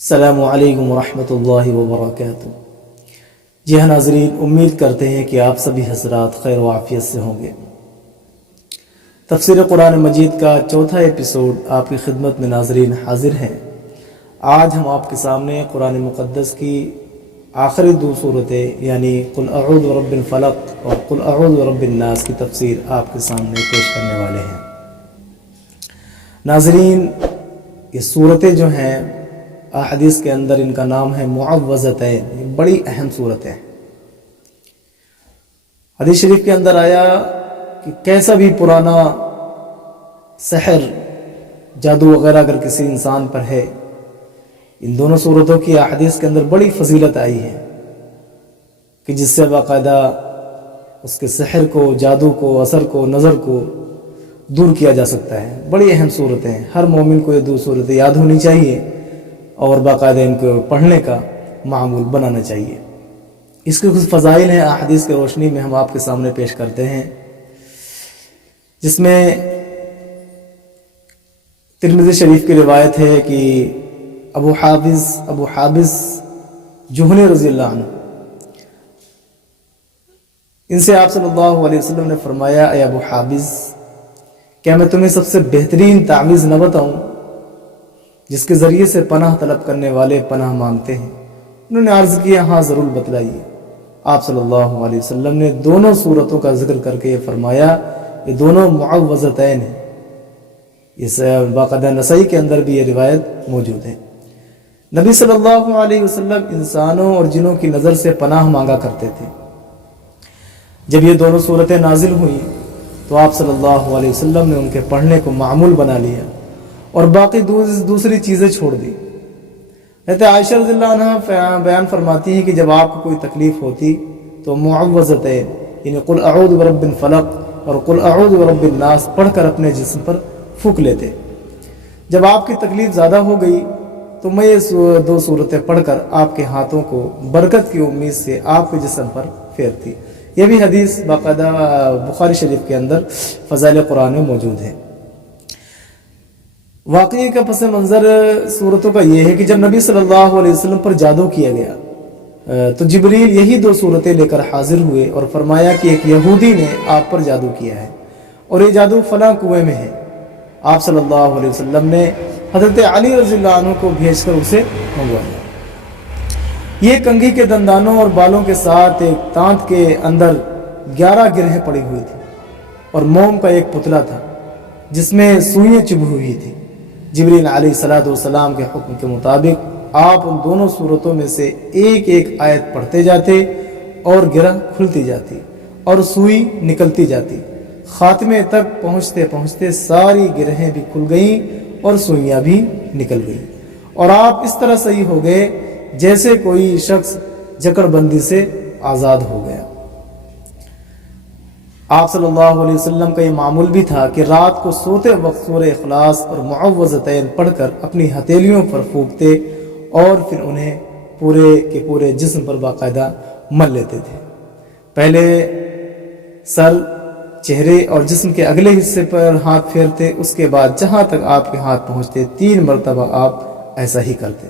السلام علیکم ورحمۃ اللہ وبرکاتہ۔ جی ہاں ناظرین، امید کرتے ہیں کہ آپ سبھی حضرات خیر و عافیت سے ہوں گے۔ تفسیر قرآن مجید کا چوتھا ایپیسوڈ آپ کی خدمت میں ناظرین حاضر ہیں۔ آج ہم آپ کے سامنے قرآن مقدس کی آخری دو صورتیں یعنی قل اعوذ برب الفلق اور قل اعوذ برب الناس کی تفسیر آپ کے سامنے پیش کرنے والے ہیں۔ ناظرین، یہ صورتیں جو ہیں احادیث کے اندر ان کا نام ہے معوذتین، یہ بڑی اہم صورتیں ہیں۔ حدیث شریف کے اندر آیا کہ کیسا بھی پرانا سحر، جادو وغیرہ اگر کسی انسان پر ہے، ان دونوں صورتوں کی احادیث کے اندر بڑی فضیلت آئی ہے کہ جس سے باقاعدہ اس کے سحر کو، جادو کو، اثر کو، نظر کو دور کیا جا سکتا ہے۔ بڑی اہم صورتیں ہیں، ہر مومن کو یہ دو صورتیں یاد ہونی چاہیے اور باقاعدہ ان کو پڑھنے کا معمول بنانا چاہیے۔ اس کے کچھ فضائل ہیں، احادیث کی روشنی میں ہم آپ کے سامنے پیش کرتے ہیں، جس میں ترمذی شریف کی روایت ہے کہ ابو حابس جہنی رضی اللہ عنہ، ان سے آپ صلی اللہ علیہ وسلم نے فرمایا، اے ابو حابس، کیا میں تمہیں سب سے بہترین تعویذ نہ بتاؤں جس کے ذریعے سے پناہ طلب کرنے والے پناہ مانگتے ہیں؟ انہوں نے عرض کیا، ہاں ضرور بتلائیے۔ آپ صلی اللہ علیہ وسلم نے دونوں صورتوں کا ذکر کر کے یہ فرمایا، یہ دونوں معوذتین ہیں۔ اس باقاعدہ نسائی کے اندر بھی یہ روایت موجود ہے۔ نبی صلی اللہ علیہ وسلم انسانوں اور جنوں کی نظر سے پناہ مانگا کرتے تھے۔ جب یہ دونوں صورتیں نازل ہوئیں تو آپ صلی اللہ علیہ وسلم نے ان کے پڑھنے کو معمول بنا لیا اور باقی دوسری چیزیں چھوڑ دی۔ حضرت عائشہ رضی اللہ عنہ بیان فرماتی ہیں کہ جب آپ کو کوئی تکلیف ہوتی تو معوذتین یعنی قل اعوذ برب الفلق اور قل اعوذ برب الناس پڑھ کر اپنے جسم پر پھونک لیتے۔ جب آپ کی تکلیف زیادہ ہو گئی تو میں یہ دو صورتیں پڑھ کر آپ کے ہاتھوں کو برکت کی امید سے آپ کے جسم پر پھیرتی۔ یہ بھی حدیث باقاعدہ بخاری شریف کے اندر فضائل قرآن میں موجود ہے۔ واقعی کا پس منظر صورتوں کا یہ ہے کہ جب نبی صلی اللہ علیہ وسلم پر جادو کیا گیا تو جبریل یہی دو صورتیں لے کر حاضر ہوئے اور فرمایا کہ ایک یہودی نے آپ پر جادو کیا ہے اور یہ جادو فلاں کنویں میں ہے۔ آپ صلی اللہ علیہ وسلم نے حضرت علی رضی اللہ عنہ کو بھیج کر اسے منگوایا۔ یہ کنگھی کے دندانوں اور بالوں کے ساتھ ایک تانت کے اندر 11 گرہیں پڑی ہوئی تھی اور موم کا ایک پتلا تھا جس میں سوئیاں چبھی ہوئی تھی۔ جبریل علیہ السلام کے حکم کے مطابق آپ ان دونوں صورتوں میں سے ایک ایک آیت پڑھتے جاتے اور گرہ کھلتی جاتی اور سوئی نکلتی جاتی۔ خاتمے تک پہنچتے پہنچتے ساری گرہیں بھی کھل گئیں اور سوئیاں بھی نکل گئیں اور آپ اس طرح صحیح ہو گئے جیسے کوئی شخص جکڑ بندی سے آزاد ہو گیا۔ آپ صلی اللہ علیہ وسلم کا یہ معمول بھی تھا کہ رات کو سوتے وقت سورہ اخلاص اور معوذتین پڑھ کر اپنی ہتھیلیوں پر پھونکتے اور پھر انہیں پورے کے پورے جسم پر باقاعدہ مل لیتے تھے۔ پہلے سر، چہرے اور جسم کے اگلے حصے پر ہاتھ پھیرتے، اس کے بعد جہاں تک آپ کے ہاتھ پہنچتے 3 مرتبہ آپ ایسا ہی کرتے۔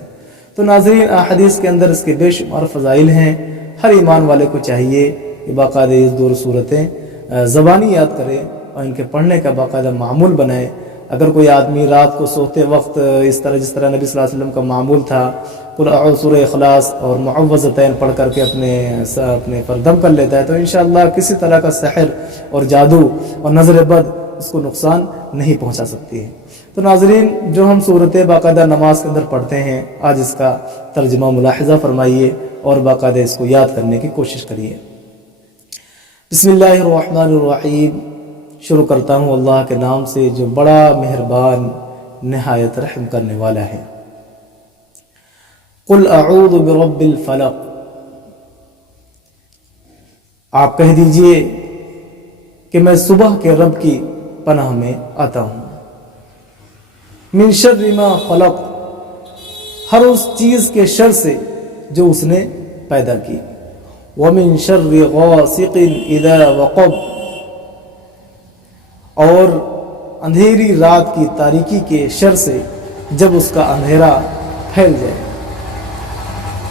تو ناظرین، احادیث کے اندر اس کے بے شمار فضائل ہیں۔ ہر ایمان والے کو چاہیے کہ باقاعدہ یہ دو صورتیں زبانی یاد کرے اور ان کے پڑھنے کا باقاعدہ معمول بنائے۔ اگر کوئی آدمی رات کو سوتے وقت اس طرح جس طرح نبی صلی اللہ علیہ وسلم کا معمول تھا قل اعوذ سورہ اخلاص اور معوذتین پڑھ کر کے اپنے پر دم کر لیتا ہے تو انشاءاللہ کسی طرح کا سحر اور جادو اور نظر بد اس کو نقصان نہیں پہنچا سکتی ہے۔ تو ناظرین، جو ہم صورتیں باقاعدہ نماز کے اندر پڑھتے ہیں، آج اس کا ترجمہ ملاحظہ فرمائیے اور باقاعدہ اس کو یاد کرنے کی کوشش کریے۔ بسم اللہ الرحمن الرحیم، شروع کرتا ہوں اللہ کے نام سے جو بڑا مہربان نہایت رحم کرنے والا ہے۔ قل اعوذ برب الفلق، آپ کہہ دیجئے کہ میں صبح کے رب کی پناہ میں آتا ہوں۔ من شر ما خلق، ہر اس چیز کے شر سے جو اس نے پیدا کی۔ ومن شر غاسق اذا وقب، اور اندھیری رات کی تاریکی کے شر سے جب اس کا اندھیرا پھیل جائے۔